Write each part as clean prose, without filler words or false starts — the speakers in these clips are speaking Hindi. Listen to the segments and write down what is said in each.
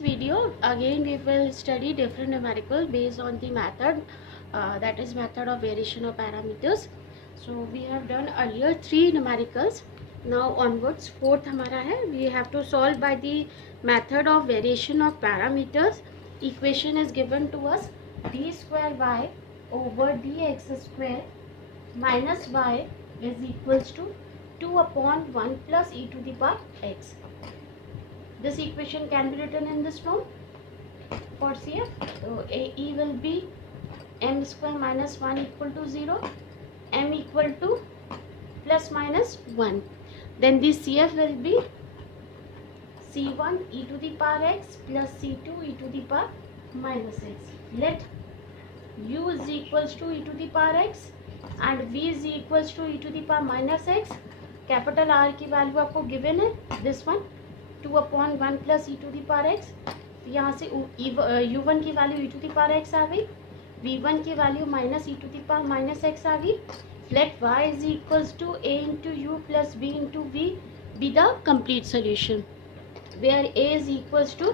video, again we will study different numerical based on the method, that is method of variation of parameters. So we have done earlier 3 numericals. Now onwards fourth हमारा है. We have to solve by the method of variation of parameters. Equation is given to us d square y over dx square minus y is equals to 2 upon 1 plus e to the power x. This equation can be written in this form for CF. So AE will be m square minus 1 equal to 0, m equal to plus minus 1. Then the CF will be C1 e to the power x plus C2 e to the power minus x. Let u is equals to e to the power x and v is equals to e to the power minus x. Capital R की वैल्यू आपको गिवन है, this one 2 upon 1 plus e to the power x. यहाँ से u1 की value e to the power x आ गई, v1 की value minus e to the power minus x आ गई. Let y is equals to a into u plus b into v be the complete solution, where a is equals to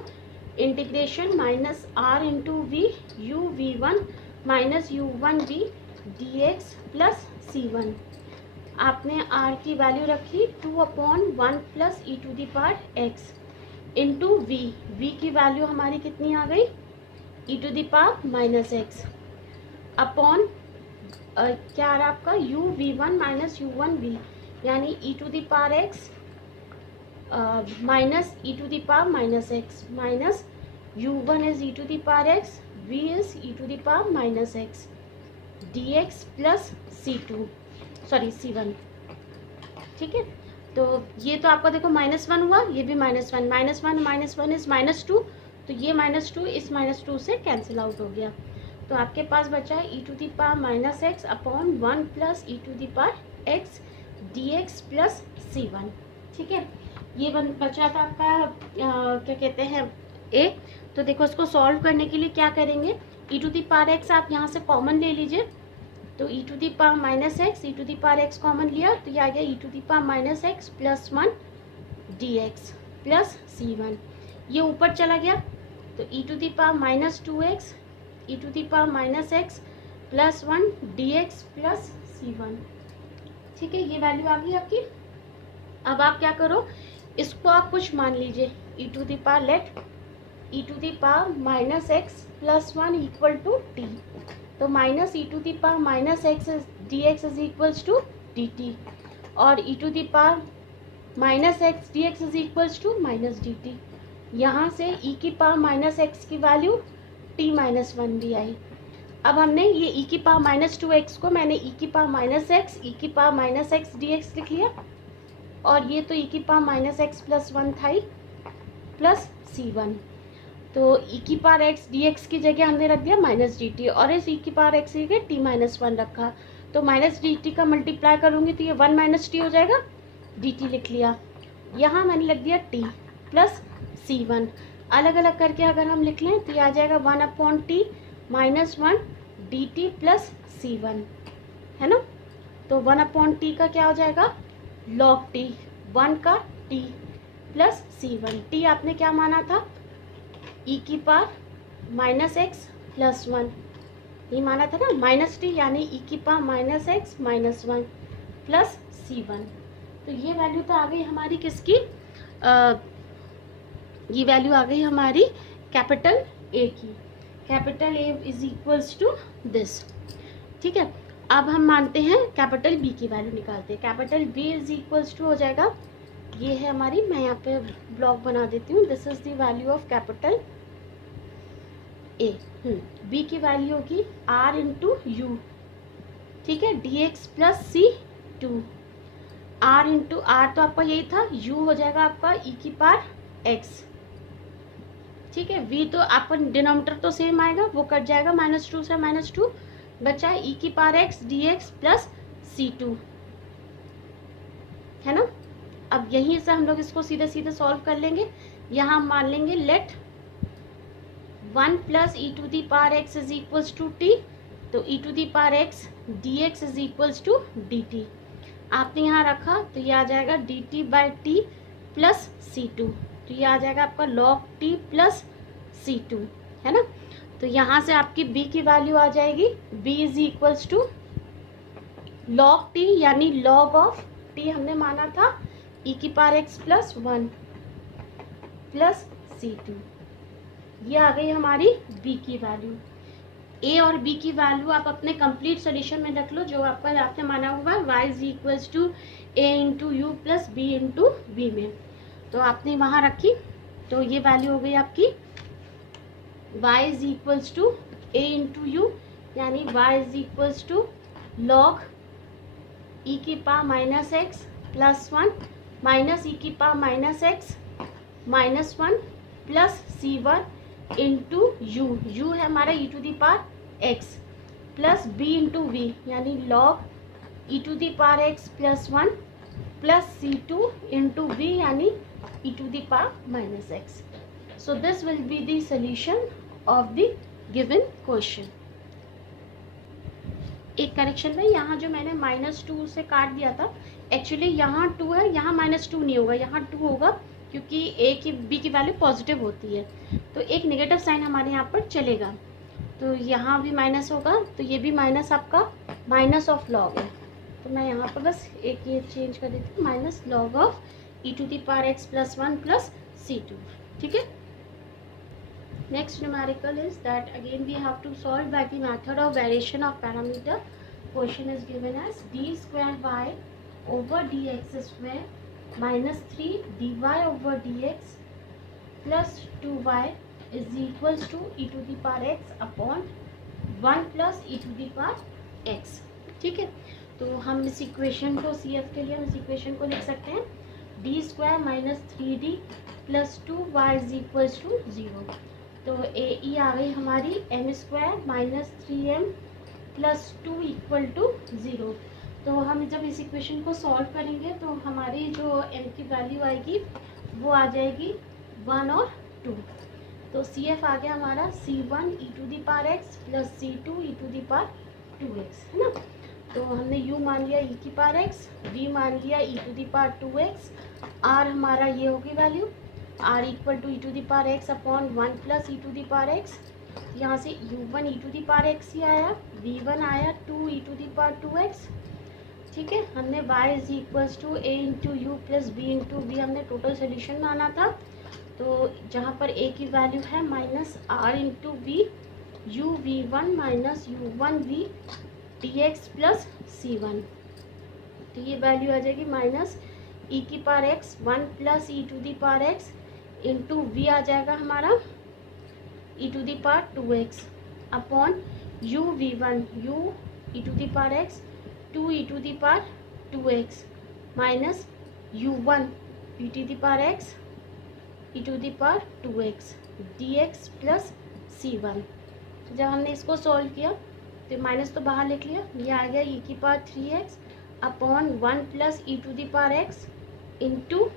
integration minus r into v u v1 minus u1v dx plus c1. आपने r की वैल्यू रखी 2 upon 1 plus e to the power x into v. v की वैल्यू हमारी कितनी आ गई, e to the power minus x upon क्या आ रहा है आपका u v1 माइनस u1v, यानी e to the power x minus e to the power minus x minus u1 is e to the power x, v is e to the power minus x dx plus c1. ठीक है, तो ये तो आपका देखो -1 हुआ, ये भी -1 माइनस वन इज -2, तो ये -2 इस -2 से कैंसिल आउट हो गया. तो आपके पास बचा है e to the power minus x upon 1 plus e to the power x dx plus c1. ठीक है, ये बचा था आपका क्या कहते हैं a. तो देखो इसको सॉल्व करने के लिए क्या करेंगे, e to the power x आप यहाँ से कॉमन ले लीजिए. तो e to the power minus x, e to the power x common लिया तो ये आ गया e to the power minus x plus 1 dx plus c1. ये ऊपर चला गया तो e to the power minus 2x e to the power minus x plus 1 dx plus c1. ठीक है, ये वैल्यू आ गई आपकी. अब आप क्या करो, इसको आप कुछ मान लीजिए, e to the power let e to the power minus x plus 1 equal to t. तो minus e to the power minus x d x is equals to d t, और e to the power minus x d x is equals to minus d t. यहाँ से ई की पावर माइनस एक्स की वैल्यू टी माइनस 1 भी आई. अब हमने ये ई की पावर माइनस 2x को मैंने ई की पावर माइनस एक्स ई की power minus x d x लिख लिया, और ये तो ई की पावर माइनस एक्स प्लस 1 था ही प्लस c1. तो ई की पावर एक्स डी एक्स की जगह हमने रख दिया माइनस डी टी, और इस ई की पावर एक्स की जगह टी माइनस 1 रखा. तो माइनस डी टी का मल्टीप्लाई करूँगी तो ये 1 माइनस टी हो जाएगा, डी टी लिख लिया. यहाँ मैंने लिख दिया टी प्लस c1. अलग अलग करके अगर हम लिख लें तो ये आ जाएगा 1 upon T minus 1 D T plus c1, है ना. तो 1 अपॉन टी का क्या हो जाएगा, लॉग टी 1 का टी प्लस c1. टी आपने क्या माना था, ई की पावर माइनस एक्स प्लस 1, ये माना था ना माइनस टी, यानी ई की power minus x minus 1 plus c1. तो ये वैल्यू तो आ गई हमारी किसकी, ये वैल्यू आ गई हमारी कैपिटल ए की. Capital A is equals to this. ठीक है, अब हम मानते हैं कैपिटल बी की वैल्यू निकालते हैं. Capital B is equals to हो जाएगा, ये है हमारी, मैं यहाँ पे ब्लॉक बना देती हूँ. This is the value of capital A. B की वैल्यू होगी r इंटू यू. ठीक है, dx plus c2. r into r तो आपका यही था, u हो जाएगा आपका e की पावर x. ठीक है, v तो अपन डिनोमिनेटर तो सेम आएगा, वो कट जाएगा -2 से -2, बचा है e की power x dx plus c2, है ना. अब यहीं से हम लोग इसको सीधे सीधे सॉल्व कर लेंगे. यहाँ हम मान लेंगे let 1 plus e to the power x is equals to t. तो e to the power x d x is equals to d t. आपने यहाँ रखा तो ये आ जाएगा d t by t plus c2. तो ये आ जाएगा आपका log t प्लस C2, है ना। तो यहाँ से आपकी b की वैल्यू आ जाएगी, b is equals to log t, यानी log ऑफ t हमने माना था e की power x plus 1 plus C2। ये आ गई हमारी b की वैल्यू। a और b की वैल्यू आप अपने कंप्लीट सोल्यूशन में रख लो, जो आपने माना हुआ है y is equals to a into u plus b into v में, तो आपने वहाँ रखी। तो ये वैल्यू हो गई आपकी y is equals to a into u, यानी y is equals to log e की power minus x plus 1 minus e की power minus x minus 1 plus C1 into u है हमारा e to the power x plus b into v, यानी log e to the power x plus 1 plus C2 into v, यानी e to the power minus x। So this will be the solution of the given question. एक करेक्शन में, यहाँ जो मैंने -2 से काट दिया था, एक्चुअली यहाँ 2 है, यहाँ -2 नहीं होगा, यहाँ 2 होगा, क्योंकि b की वैल्यू पॉजिटिव होती है, तो एक नेगेटिव साइन हमारे यहाँ पर चलेगा। तो यहाँ भी माइनस होगा, तो ये भी माइनस आपका माइनस ऑफ लॉग है। तो मैं यहाँ पर बस एक ये चेंज कर देती हूँ, minus log of e to the power x plus 1 plus C2, ठीक है। Next numerical is that again we have to solve by the method of variation of parameter. Question is given as d square y over dx square minus 3 dy over dx plus 2y is equals to e to the power x upon 1 plus e to the power x, ठीक है। तो हम इस इक्वेशन को CF के लिए हम इस इक्वेशन को लिख सकते हैं d square minus 3d plus 2y is equals to 0। तो ए आ गई हमारी m square minus 3m plus 2 equal to 0। तो हम जब इस इक्वेशन को सॉल्व करेंगे तो हमारी जो m की वैल्यू आएगी वो आ जाएगी 1 और 2। तो CF आ गया हमारा C1 e to the power x plus C2 e to the power 2x, है ना। तो हमने u मान लिया e की पावर x, v मान लिया e to the power 2x, r हमारा ये होगी value r equal to e to the power x upon 1 plus e to the power x। यहाँ से u1 e to the power x ही आया, v1 आया 2 e to the power 2x, ठीक है। हमने y is equals to a into u plus b into v हमने टोटल सोल्यूशन माना था। तो जहाँ पर a की वैल्यू है minus r into v u v1 minus u1 v dx plus c1, तो ये वैल्यू आ जाएगी माइनस e की power x 1 plus e to the power x into v आ जाएगा हमारा e to the power 2x upon u v1 u e to the power x 2 e to the power 2x minus u1 e to the power x e to the power 2x dx plus c1। तो जब हमने इसको सॉल्व किया तो माइनस तो बाहर लिख लिया, ये आ गया e की power 3x upon 1 plus e to the power x into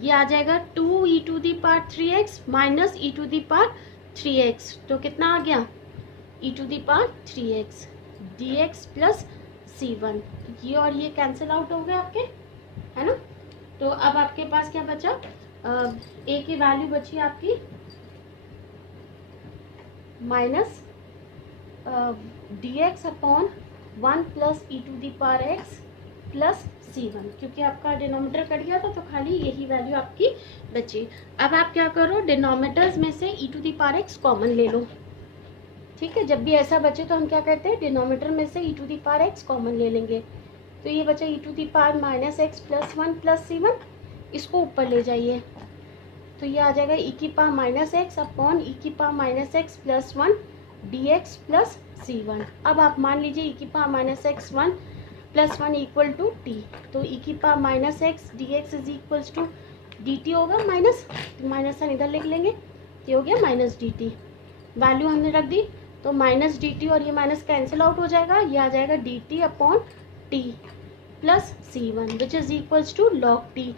ये आ जाएगा 2 e to the power 3x minus e to the power 3x, तो कितना आ गया e to the power 3x dx plus c1। ये और ये कैंसिल आउट हो गए आपके, है ना। तो अब आपके पास क्या बचा, a की वैल्यू बची आपकी minus dx upon 1 plus e to the power x plus c1, क्योंकि आपका डिनोमिनेटर कट गया था तो खाली यही वैल्यू आपकी बची। अब आप क्या करो, डिनोमिनेटर्स में से e to the power x common ले लो, ठीक है। जब भी ऐसा बचे तो हम क्या कहते हैं, डिनोमिनेटर में से e to the power x common ले लेंगे। तो ये बचा e to the power minus x plus 1 plus c1, इसको ऊपर ले जाइए तो ये आ जाएगा e की power minus x upon e की power minus x plus 1 dx plus c1। अब आप मान लीजिए e की power minus x 1 plus 1 equal to t, तो e की power minus x dx is equals to dt होगा माइनस, तो माइनस साइन इधर लिख लेंगे, ये हो गया माइनस dt। वैल्यू हमने रख दी तो माइनस dt और ये माइनस कैंसिल आउट हो जाएगा, ये आ जाएगा dt upon t plus c1 which is equals to log t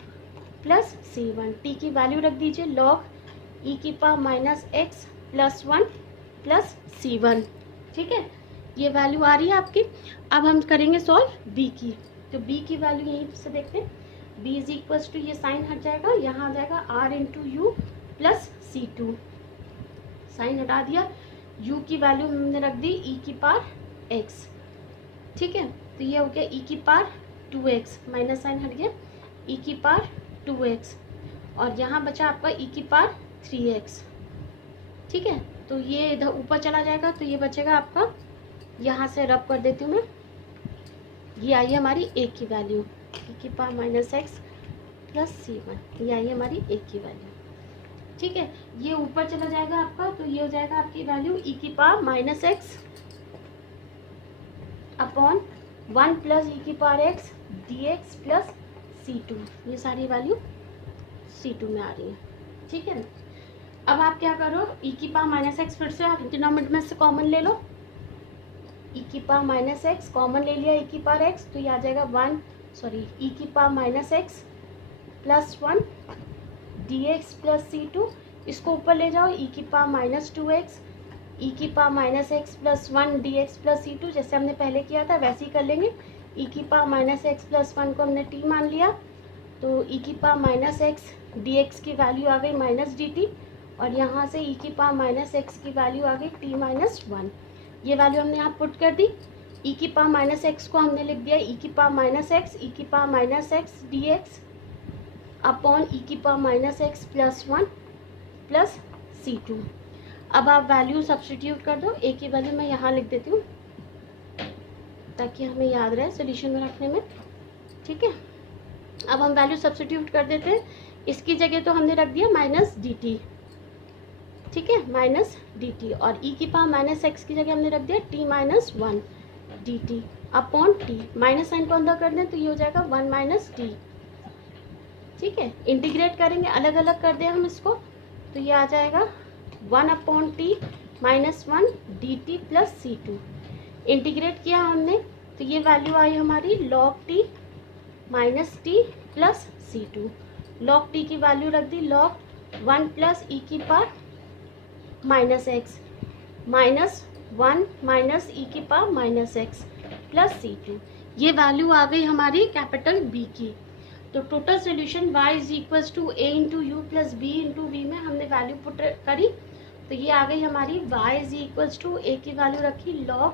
plus c1। t की वैल्यू रख दीजिए log e की power minus x plus 1 plus c1, ठीक है। ये वैल्यू आ रही है आपकी। अब हम करेंगे सॉल्व b की, तो b की वैल्यू यहीं से देखते हैं, b इज इक्वल्स टू ये साइन हट जाएगा, यहाँ आ जाएगा r into u plus c2 sign हटा दिया, u की वैल्यू हमने रख दी e की पावर x, ठीक है। तो ये हो गया e की पावर 2x, माइनस साइन हट गया, e की पावर 2x, और यहाँ बचा आपका e की पावर 3x, ठीक है। तो ये इधर ऊपर चला जाएगा, तो ये बचेगा आपका, यहाँ से रब कर देती हूँ मैं, ये आई हमारी a की वैल्यू e की power minus x plus c1, ये आई हमारी a की वैल्यू, ठीक है। ये ऊपर चला जाएगा आपका, तो ये हो जाएगा आपकी वैल्यू e की power minus x upon 1 plus e की power x dx plus c2, ये सारी वैल्यू c2 में आ रही है, ठीक है। अब आप क्या करो, e की पावर माइनस एक्स फिर से आप डिनोमिनेटर में से कॉमन ले लो, e की पावर माइनस एक्स कॉमन ले लिया, e की पावर x, तो ये आ जाएगा e की power minus x plus 1 dx plus c2, इसको ऊपर ले जाओ, e की पावर माइनस 2x, e की power minus x plus 1 dx plus c2, जैसे हमने पहले किया था वैसे ही कर लेंगे। e की पावर माइनस एक्स प्लस 1 को हमने t मान लिया, तो e की पावर माइनस एक्स dx की वैल्यू आ गई माइनस dt, और यहाँ से e की पावर माइनस एक्स की वैल्यू आ गई t माइनस 1, ये वैल्यू हमने यहाँ पुट कर दी। e की पावर माइनस एक्स को हमने लिख दिया e की पावर माइनस एक्स, e की power minus x dx upon e की power minus x plus 1 plus c2। अब आप वैल्यू सब्स्टिट्यूट कर दो, a की वैल्यू मैं यहाँ लिख देती हूँ ताकि हमें याद रहे सोल्यूशन में रखने में, ठीक है। अब हम वैल्यू सब्स्टिट्यूट कर देते हैं, इसकी जगह तो हमने रख दिया माइनस dt, ठीक है, माइनस dt, और e की पावर माइनस एक्स की जगह हमने रख दिया t minus 1 dt upon t, minus sign को अंदर कर दें तो ये हो जाएगा 1 माइनस t, ठीक है। इंटीग्रेट करेंगे, अलग अलग कर दें हम इसको, तो ये आ जाएगा 1 upon T minus 1 D T plus c2। Integrate किया हमने, तो ये वैल्यू आई हमारी log t minus T plus c2, log t की वैल्यू रख दी log 1 प्लस e की power minus x minus 1 minus e की power minus x plus c2, ये वैल्यू आ गई हमारी कैपिटल B की। तो total solution y is equals to a into u plus b into v में हमने वैल्यू पुट करी, तो ये आ गई हमारी y is equals to a की वैल्यू रखी log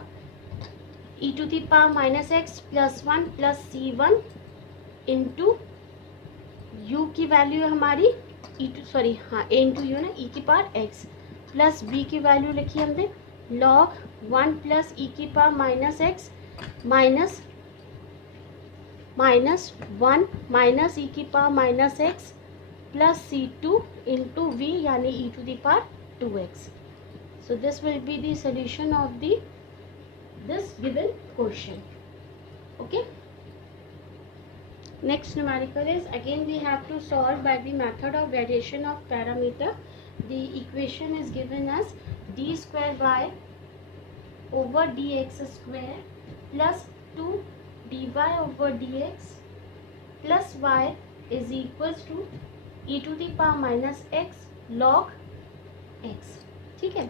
e to the power minus x plus 1 plus c1 into u की वैल्यू है हमारी a इंटू यू ना e की पावर x प्लस b की वैल्यू लिखी हमने log 1 प्लस e की power minus x minus 1 minus e की power minus x plus c2 into v यानी e to the power 2x। So this will be the solution of this given question. Okay, next numerical is again we have to solve by the method of variation of parameter. The equation is given as d square y over dx square plus 2 dy over dx plus y is equals to e to the power minus x log x, ठीक है।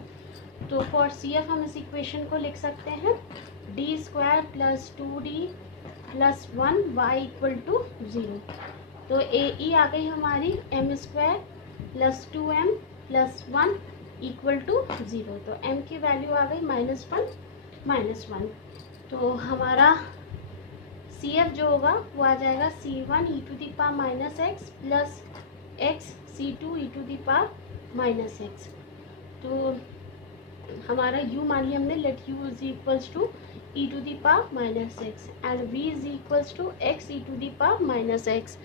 तो फॉर CF हम इस इक्वेशन को लिख सकते हैं d square plus 2d plus 1 y equal to 0। तो AE आ गई हमारी m square plus 2m plus 1 equal to 0। तो m की वैल्यू आ गई -1। तो हमारा CF जो होगा वो आ जाएगा C1 e to the power minus x plus x C2 e to the power minus x. तो हमारा u मान लिया हमने, let u is equals to e to the power minus x and v is equals to x e to the power minus x.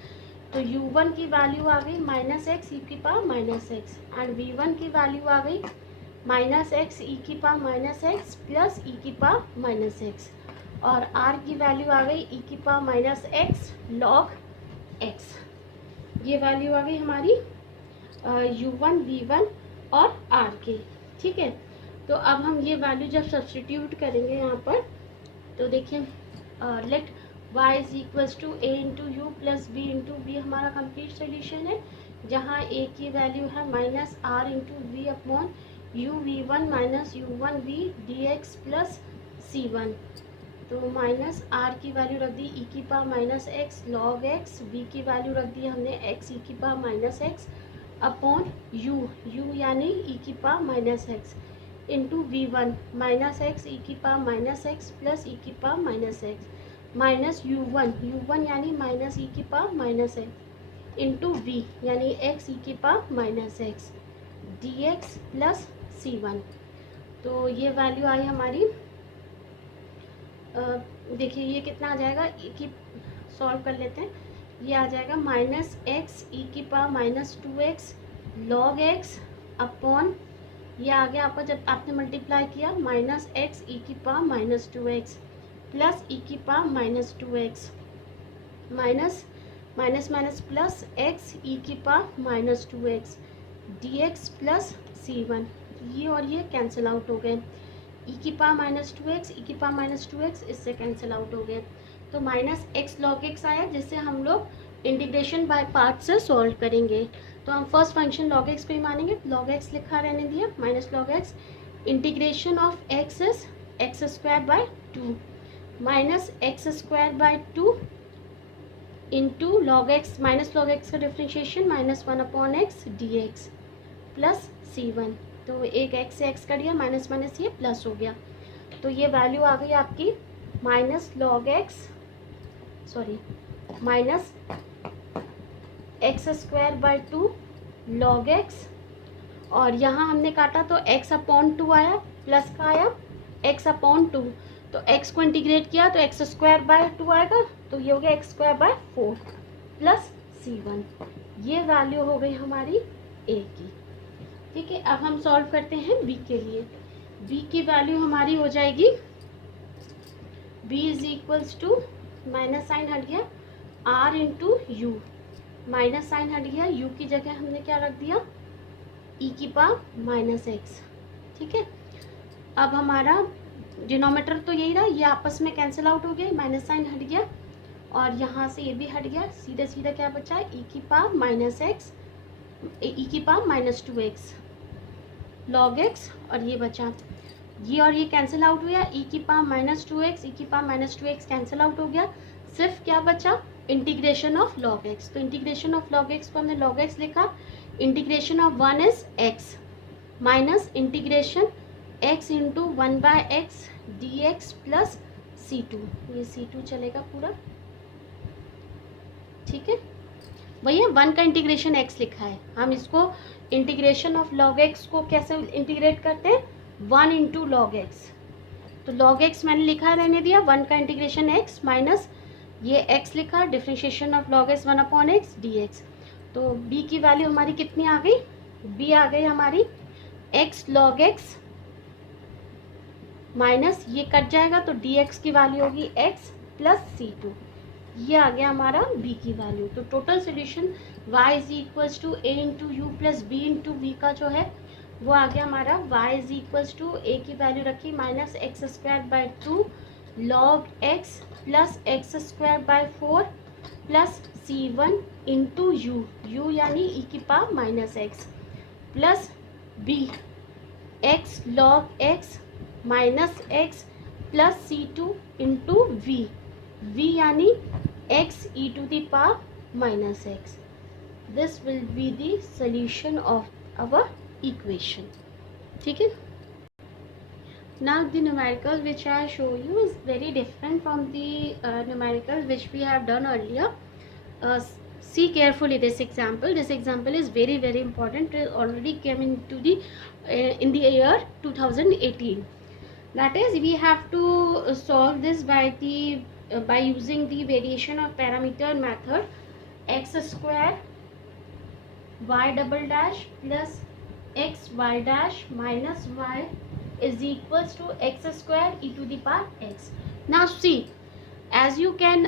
तो u1 की वैल्यू आ गई माइनस एक्स ई की power minus x and v1 की वैल्यू आ गई माइनस एक्स ई की power minus x plus e की पावर माइनस एक्स, और r की वैल्यू आ गई ई की power minus x log x। ये वैल्यू आ गई हमारी u1 v1 और r की, ठीक है। तो अब हम ये वैल्यू जब सब्स्टिट्यूट करेंगे यहाँ पर, तो देखिए let y is equals to a into u plus b into v हमारा कंप्लीट सोल्यूशन है, जहाँ a की वैल्यू है minus r into v upon u v1 minus u1 v dx plus c1। तो माइनस r की वैल्यू रख दी e की power minus x log x, v की वैल्यू रख दी हमने x e की power minus x upon u, u यानी e की power minus x into v1 minus x e की power minus x plus e की power minus x minus u1 यानी माइनस ई की power minus x into v यानी एक्स ई की power minus x dx plus c1। तो ये वैल्यू आई हमारी, देखिए ये कितना आ जाएगा, e की सॉल्व कर लेते हैं। ये आ जाएगा माइनस एक्स ई की power minus 2x log x upon, ये आ गया आपका जब आपने मल्टीप्लाई किया, माइनस एक्स ई की power minus 2x plus e की power minus 2x minus minus minus plus x e की power minus 2x dx plus c1। ये और ये कैंसिल आउट हो गए, ई की पावर माइनस 2x ई की पावर माइनस 2x इससे कैंसिल आउट हो गए। तो माइनस एक्स लॉग एक्स आया, जिससे हम लोग इंटीग्रेशन बाय पार्ट से सॉल्व करेंगे। तो हम फर्स्ट फंक्शन लॉग एक्स को ही मानेंगे, लॉग एक्स लिखा रहने दिया, minus log x integration of x is x square by 2 minus x square by 2 into log x, minus log x का differentiation minus 1 upon x d x plus c1। तो एक एक्स से एक्स कट गया, माइनस माइनस ये प्लस हो गया। तो ये वैल्यू आ गई आपकी minus log x, sorry minus x square by 2 log x, और यहाँ हमने काटा तो x अपॉन 2 आया, प्लस का आया x अपॉन 2, तो x को इंटीग्रेट किया तो एक्स स्क्वायर बाय 2 आएगा, तो ये हो गया x square by 4 plus c1। ये वैल्यू हो गई हमारी a की। ठीक है, अब हम सॉल्व करते हैं b के लिए। b की वैल्यू हमारी हो जाएगी, b is equals to, minus sign हट गया, r into u, minus sign हट गया, u की जगह हमने क्या रख दिया, e की पावर माइनस एक्स। ठीक है, अब हमारा डिनोमीटर तो यही रहा, ये आपस में कैंसिल आउट हो गए, माइनस साइन हट गया और यहाँ से ये भी हट गया, सीधा सीधा क्या बचा है, e की पावर माइनस एक्स, e की power minus 2x log x, और ये बचा, ये और ये कैंसिल आउट हो गया, e की पावर माइनस 2x, e की power minus 2x cancel out हो गया, सिर्फ क्या बचा, इंटीग्रेशन ऑफ लॉग एक्स। तो इंटीग्रेशन ऑफ लॉग एक्स को हमने लॉग एक्स लिखा, integration of 1 is x minus integration x into 1 by x d x plus c2, ये c2 चलेगा पूरा। ठीक है, भैया 1 का इंटीग्रेशन x लिखा है, हम इसको इंटीग्रेशन ऑफ लॉग एक्स को कैसे इंटीग्रेट करते हैं, 1 इंटू लॉग एक्स। तो लॉग एक्स मैंने लिखा रहने दिया, 1 का इंटीग्रेशन x माइनस ये x लिखा, differentiation of log x 1 upon x d x. तो b की वैल्यू हमारी कितनी आ गई, b आ गई हमारी x लॉग एक्स माइनस ये कट जाएगा तो dx की वैल्यू होगी x प्लस c2। ये आ गया हमारा b की वैल्यू। तो total solution y is equals to a into u plus b into v का जो है वो आ गया हमारा y is equals to a की वैल्यू रखी minus x square by 2 log x plus x square by 4 plus c1 into u यानी e की power minus x plus b x log x minus x plus c2 into v यानी x e to the power minus x. This will be the solution of our equation. ठीक है, now the numerical which I show you is very different from the numerical which we have done earlier. See carefully this example. This example is very important. It already came into the in the year 2018. That is, we have to solve this by using the variation of parameter method, x square y double dash plus x y dash minus y is equals to x square e to the power x. Now see, as you can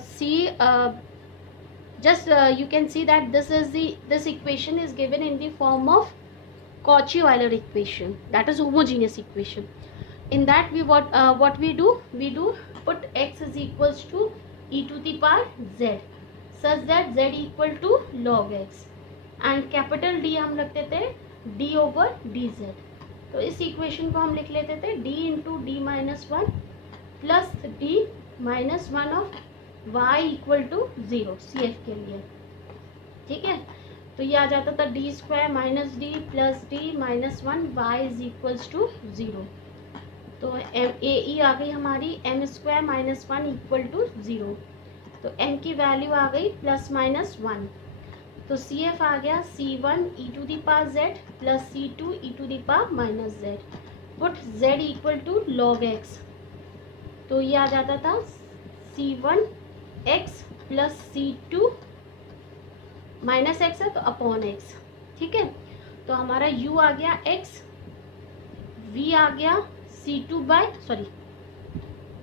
see, you can see that this equation is given in the form of Cauchy-Euler equation, that is homogeneous equation. In that we what we do put x is equals to e to the power z such that z equal to log x and capital D हम रख देते हैं d over dz। तो इस इक्वेशन को हम लिख लेते थे d into d minus 1 plus d minus 1 of y equal to 0 CF के लिए। ठीक है, तो ये आ जाता था d square minus d plus d minus 1 y is equals to 0। तो ए ई आ गई हमारी m square minus 1 equal to 0। तो m की वैल्यू आ गई प्लस माइनस 1। तो सी एफ आ गया c1 e to the power z plus c2 e to the power minus z। Put z equal to log x। तो ये आ जाता था c1 x plus c2 minus x है तो अपॉन x। ठीक है, तो हमारा u आ गया x, v आ गया c2 बाय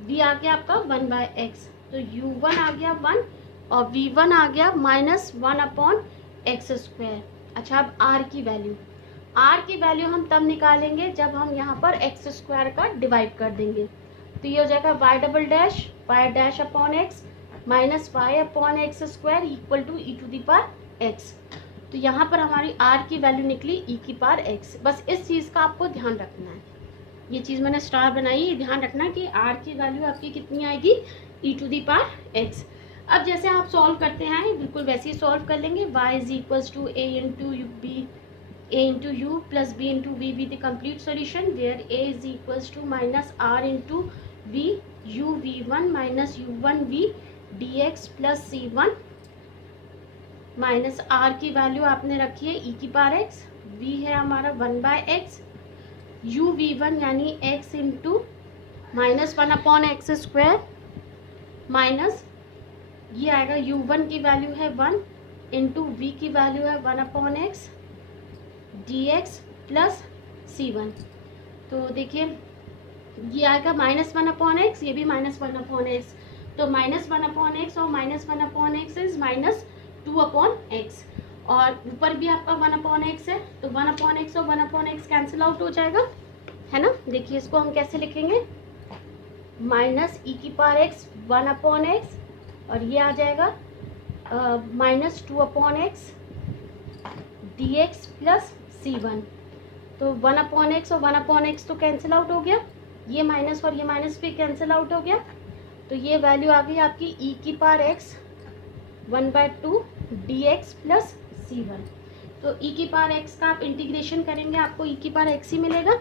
v आ गया आपका 1 बाय x। तो u1 आ गया 1 और v1 आ गया माइनस 1 अपॉन एक्स स्क्वायर। अच्छा, अब r की वैल्यू हम तब निकालेंगे जब हम यहाँ पर एक्स स्क्वायर का डिवाइड कर देंगे। तो ये हो जाएगा y double dash y dash upon x minus y upon x square equal to e to the power x. तो यहाँ पर हमारी r की वैल्यू निकली e की पावर x। बस इस चीज़ का आपको ध्यान रखना है, ये चीज़ मैंने स्टार बनाई, ध्यान रखना कि r की वैल्यू आपकी कितनी आएगी e to the power x। अब जैसे आप सॉल्व करते हैं बिल्कुल वैसे ही सॉल्व कर लेंगे। y is equals to a into u plus b into v with the complete solution where a is equals to minus r into v u v1 minus u1 v dx plus c1 minus r की वैल्यू आपने रखी है e की पावर x, v है हमारा 1 बाय x, u v1 यानी x into minus 1 upon x square minus ये आएगा u1 की वैल्यू है 1 इंटू वी की वैल्यू है 1 upon x dx plus c1। तो देखिए ये आएगा माइनस 1 अपॉन एक्स, ये भी माइनस 1 अपॉन एक्स। तो माइनस 1 अपॉन एक्स और minus 1 upon x is minus 2 upon x, और ऊपर भी आपका 1 अपॉन एक्स है। तो 1 अपॉन एक्स और 1 अपॉन एक्स कैंसिल आउट हो जाएगा, है ना। देखिए इसको हम कैसे लिखेंगे, माइनस ई की पावर एक्स 1 अपॉन एक्स और ये आ जाएगा minus 2 upon x d x plus c1। तो 1 अपॉन एक्स और 1 अपॉन एक्स तो कैंसिल आउट हो गया, ये माइनस और ये माइनस भी कैंसिल आउट हो गया। तो ये वैल्यू आ गई आपकी e की power x 1/2 dx plus c1। तो e की पावर x का आप इंटीग्रेशन करेंगे आपको e की पावर x ही मिलेगा।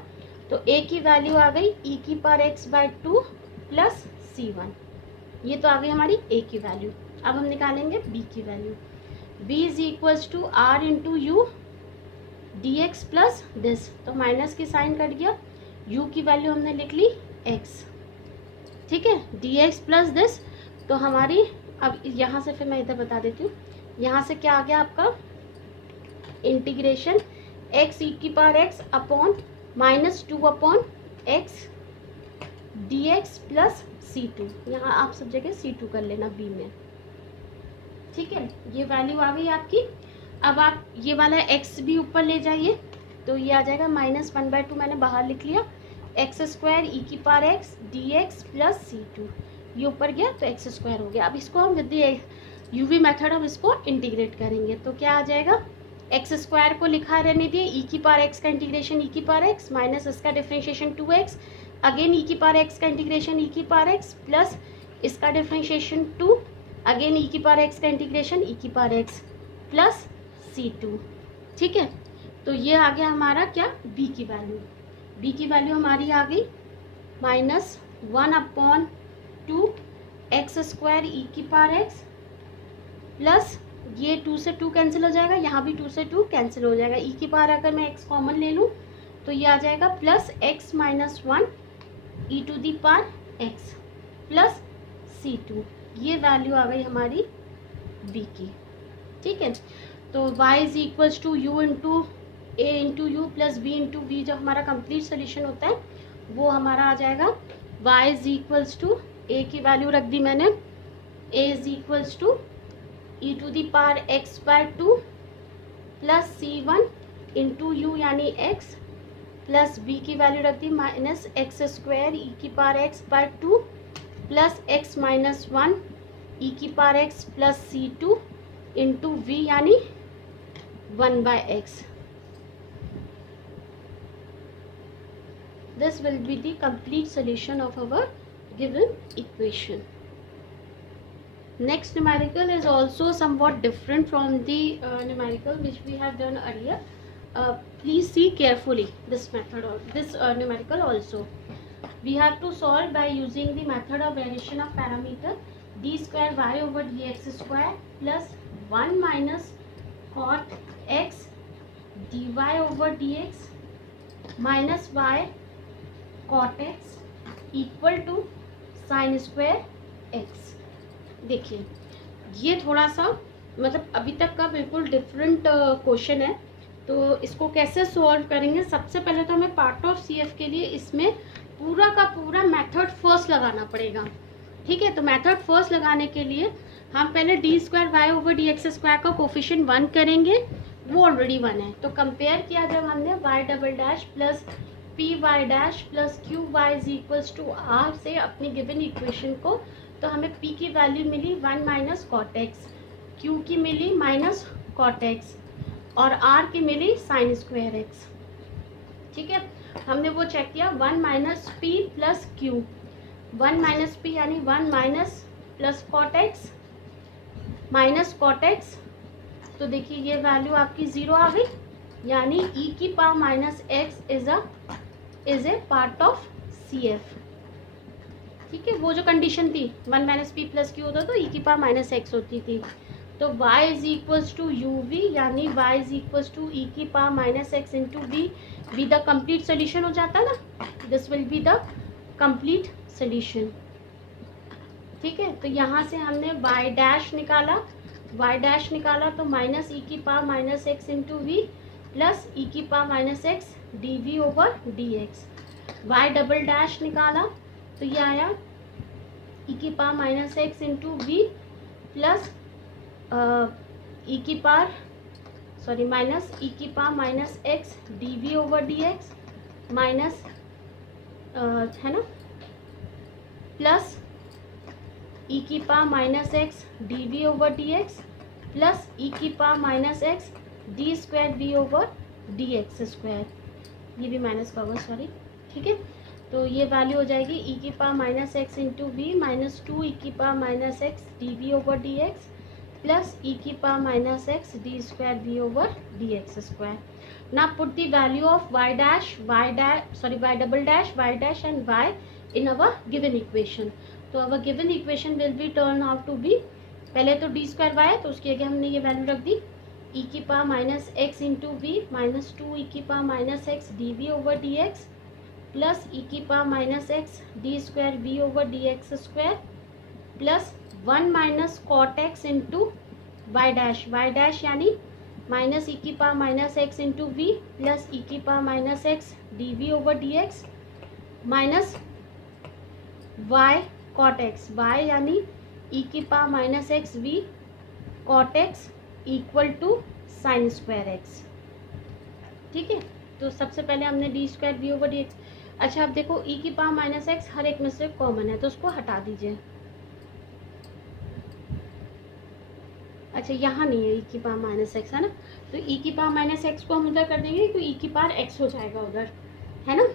तो a की वैल्यू आ गई e की पावर x/2 प्लस c1। ये तो आ गई हमारी a की वैल्यू। अब हम निकालेंगे b की value. b is equals to r into u d x plus this, तो माइनस की साइन कट गया, u की वैल्यू हमने लिख ली x, ठीक है, डी एक्स प्लस दिस। तो हमारी अब यहाँ से फिर मैं इधर बता देती हूँ, यहाँ से क्या आ गया आपका इंटीग्रेशन x ई की power x upon minus 2 upon x D x plus c2। यहाँ आप सब जगह c2 कर लेना b में, ठीक है। ये वैल्यू आ गई आपकी। अब आप ये वाला x भी ऊपर ले जाइए, तो ये आ जाएगा माइनस 1/2 मैंने बाहर लिख लिया, एक्स स्क्वायर ई की power x D x plus c2। ये ऊपर गया तो एक्स स्क्वायर हो गया। अब इसको हम विद यूवी मेथड हम इसको इंटीग्रेट करेंगे, तो क्या आ जाएगा, एक्स स्क्वायर को लिखा रहने दिए, ई की पावर x का इंटीग्रेशन ई की पावर x माइनस इसका डिफ्रेंशिएशन 2x, अगेन ई की पावर x का इंटीग्रेशन ई की पावर x प्लस इसका डिफ्रेंशिएशन 2, अगेन ई की पावर x का इंटीग्रेशन ई की पावर x प्लस c2, ठीक है। तो ये आ गया हमारा क्या, b की वैल्यू। b की वैल्यू हमारी आ गई minus 1 upon 2 x square e की पावर x प्लस ये 2 से 2 कैंसिल हो जाएगा, यहाँ भी 2 से 2 कैंसिल हो जाएगा, ई की पावर अगर मैं x कॉमन ले लूँ तो ये आ जाएगा plus x minus 1 e to the power x plus c2। ये वैल्यू आ गई हमारी b की, ठीक है। तो y is equals to u into a into u plus b into v, जो हमारा कंप्लीट सोल्यूशन होता है वो हमारा आ जाएगा y is equals to a की वैल्यू रख दी मैंने, a is equals to e to the power x/2 plus c1 into u यानी x प्लस b की वैल्यू रख दी माइनस एक्स स्क्वायर ई की power x/2 plus x minus 1 e की power x plus c2 into v यानी 1/x। This will be the complete solution of our given equation. Next numerical is also somewhat different from the numerical which we have done earlier. Please see carefully this method or this numerical also. We have to solve by using the method of variation of parameter d square y over dx square plus 1 minus cot x dy over dx minus y cot x equal to sine square x. देखिए ये थोड़ा सा मतलब अभी तक का बिल्कुल डिफरेंट क्वेश्चन है. तो इसको कैसे सॉल्व करेंगे, सबसे पहले तो हमें पार्ट ऑफ सीएफ के लिए इसमें पूरा का पूरा मेथड फर्स्ट लगाना पड़ेगा. ठीक है, तो मेथड फर्स्ट लगाने के लिए हम पहले d square y over d x square का कोफिशिएंट 1 करेंगे, वो ऑलरेडी 1 है. तो कंपेयर किया जब हमने y double dash plus p y dash plus q y is equals to r से अपनी गिवन इक्वेशन को, तो हमें p की वैल्यू मिली 1 माइनस कॉट एक्स, q की मिली माइनस कॉट एक्स और r की मिली साइन स्क्वायर एक्स. ठीक है, हमने वो चेक किया 1 minus p plus q, 1 minus p यानी 1 minus plus cot x minus cot x. तो देखिए ये वैल्यू आपकी 0 आ गई, यानी e की power minus x is a part of C F. ठीक है, वो जो कंडीशन थी 1 माइनस पी प्लस क्यू होता तो e की पावर माइनस एक्स होती थी. तो y is equals to u v, यानी y is equals to e की power minus x into v the complete solution हो जाता ना. This will be the complete solution. ठीक है, तो यहाँ से हमने y डैश निकाला तो माइनस e की power minus x into v plus e की power minus x d v over d x. y double dash निकाला तो ये आया e की power minus x into v plus e की पावर माइनस ई की power minus x d v over d x minus है ना प्लस ई की power minus x d v over d x plus e की power minus x d square v over d x square. ये भी माइनस का होगा सॉरी. ठीक है, तो ये वैल्यू हो जाएगी ई की power minus x into v minus 2 e की power minus x d v over d x plus e की power minus x d square v over d x square. Now put the value of y double dash, y dash and y in our given equation. तो our given equation will be turn out to be, पहले तो d स्क्वायर y है तो उसकी आगे हमने ये वैल्यू रख दी e की power minus x into v minus 2 e की power minus x d v over d x plus e की power minus x d square v over d x square plus 1 minus cot x into y dash यानी माइनस ई की power minus x into v plus e की power minus x d v over d x minus y cot x, Y यानी ई की power minus x v cot x equal to sine square x. ठीक है, तो सबसे पहले हमने d square v over d x. अच्छा अब देखो ई की पावर माइनस एक्स हर एक में से कॉमन है तो उसको हटा दीजिए. अच्छा यहाँ नहीं है ई की पावर माइनस एक्स है ना, तो ई की पावर माइनस एक्स को हम उधर कर देंगे तो ई की पावर एक्स हो जाएगा उधर, है ना.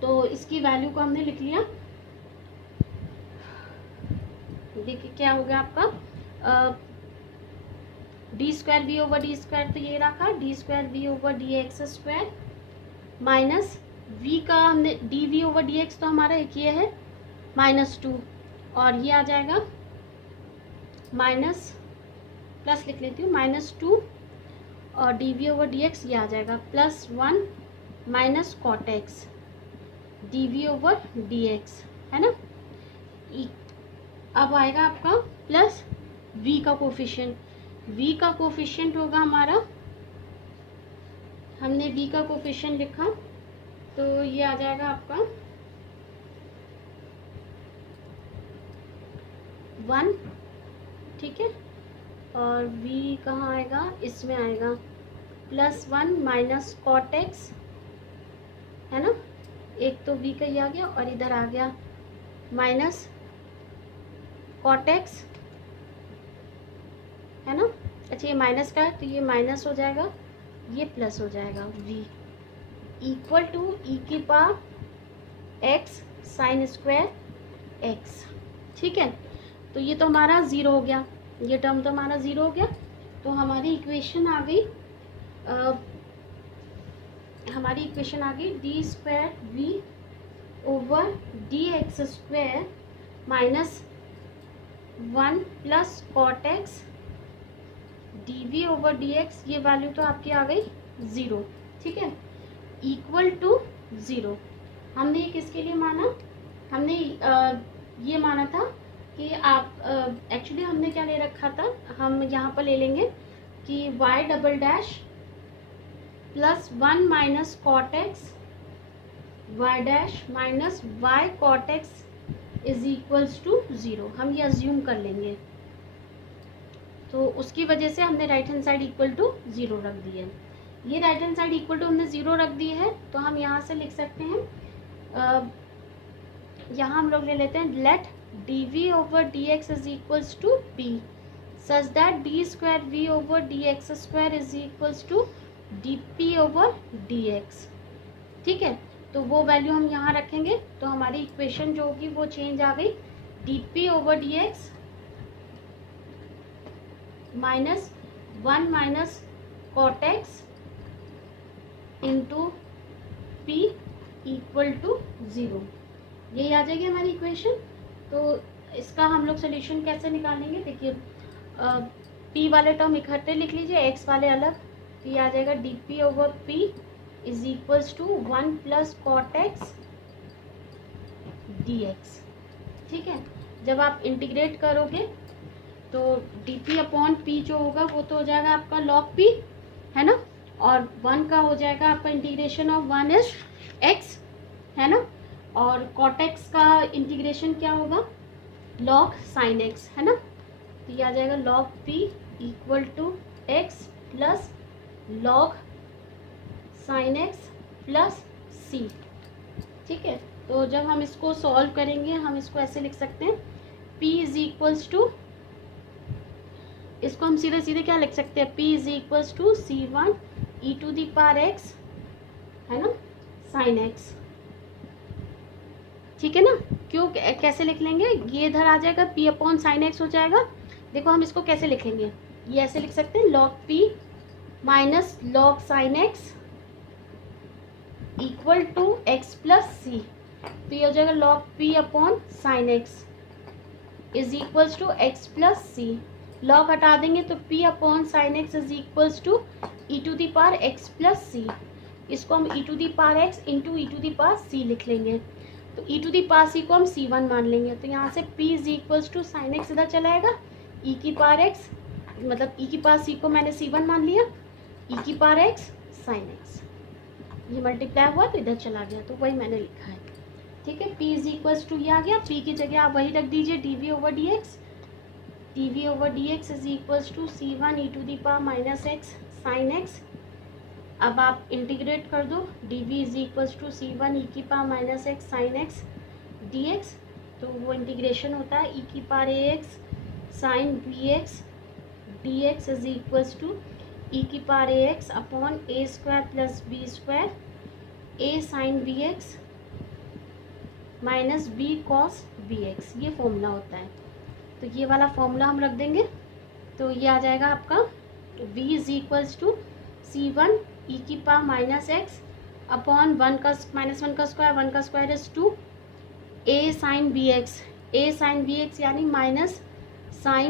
तो इसकी वैल्यू को हमने लिख लिया. देखिए क्या हो गया आपका d square v over d square, तो ये रखा d square v over d x square minus v का हमने d v over d x तो हमारा एक ये है -2 और ये आ जाएगा माइनस प्लस लिख लेती हूँ -2 और d v over d x ये आ जाएगा +1 minus cot x d v over d x, है ना. अब आएगा आपका प्लस v का कोफिशिएंट. v का कोफिशिएंट होगा हमारा, हमने d का कोफिशिएंट लिखा तो ये आ जाएगा आपका 1. ठीक है, और v कहाँ आएगा, इसमें आएगा +1 माइनस कॉट एक्स, है ना. एक तो v का ही आ गया और इधर आ गया माइनस कॉट एक्स, है ना. अच्छा ये माइनस का है तो ये माइनस हो जाएगा, ये प्लस हो जाएगा v इक्वल टू ई की power x sign square x. ठीक है, तो ये तो हमारा ज़ीरो हो गया, ये टर्म तो हमारा ज़ीरो हो गया। तो हमारी इक्वेशन आ गई d square v over d x square minus 1 plus cot x d v over d x, ये वैल्यू तो आपकी आ गई ज़ीरो, ठीक है, इक्वल टू ज़ीरो। हमने ये किसके लिए माना, हमने ये माना था कि आप एक्चुअली हमने क्या ले रखा था, हम यहाँ पर ले लेंगे कि y double dash plus 1 minus cot x y dash minus y cot x is equals to zero, हम ये अज्यूम कर लेंगे। तो उसकी वजह से हमने right hand side equal to zero रख दी है। ये right hand side equal to हमने ज़ीरो रख दी है, तो हम यहाँ से लिख सकते हैं, यहाँ हम लोग ले लेते हैं let d v over d x is equals to p such that d square v over d x square is equals to d p over d x, ठीक है। तो वो वैल्यू हम यहाँ रखेंगे, तो हमारी इक्वेशन जो होगी वो चेंज आ गई, d p over d x minus 1 minus cot x into p equal to zero, यही आ जाएगी हमारी इक्वेशन। तो इसका हम लोग सोल्यूशन कैसे निकालेंगे, देखिए पी वाले टर्म इकट्ठे लिख लीजिए, एक्स वाले अलग, तो ये आ जाएगा d p over p is equals to 1 plus cot x d x, ठीक है। जब आप इंटीग्रेट करोगे तो डी पी अपॉन पी जो होगा वो तो हो जाएगा आपका लॉग पी, है ना, और 1 का हो जाएगा आपका इंटीग्रेशन ऑफ 1 इज एक्स, है ना, और कॉट एक्स का इंटीग्रेशन क्या होगा, लॉग साइन एक्स, है ना। तो ये आ जाएगा log p equal to x plus log sine x plus c, ठीक है। तो जब हम इसको सॉल्व करेंगे हम इसको ऐसे लिख सकते हैं, p इज इक्वल्स टू, इसको हम सीधे सीधे क्या लिख सकते हैं, p is equals to c1 e to the power x, है ना, साइन x, ठीक है ना। क्यों, कैसे लिख लेंगे, ये इधर आ जाएगा p अपॉन साइन एक्स हो जाएगा। देखो हम इसको कैसे लिखेंगे, ये ऐसे लिख सकते हैं log p minus log sine x equal to x plus c, तो ये हो जाएगा log p upon sine x is equals to x plus c, log हटा देंगे तो p upon sine x is equals to e to the power x plus c, इसको हम e to the power x into e to the power c लिख लेंगे, तो ई टू दी पावर सी को हम c1 मान लेंगे। तो यहाँ से p is equals to sine x इधर चला आएगा, ई की पावर एक्स मतलब ई की पावर सी को मैंने c1 मान लिया, ई की पावर एक्स साइन एक्स, ये मल्टीप्लाई हुआ तो इधर चला गया, तो वही मैंने लिखा है, ठीक है। p इज इक्वल्स टू ये आ गया, p की जगह आप वही रख दीजिए d v over d x, d v over d x is equals to c1 e to the power minus x sine x. अब आप इंटीग्रेट कर दो, d v is equals to c1 e की power minus x sine x d x, तो वो इंटीग्रेशन होता है ई की power a x sine b x d x is equals to e की power a x upon A square plus b square a sine b x minus b cos b x, ये फॉर्मूला होता है। तो ये वाला फॉर्मूला हम रख देंगे, तो ये आ जाएगा आपका v is equals to c1 e की पावर माइनस एक्स अपॉन 1 का माइनस 1 का square is 2 a sine b x यानी माइनस साइन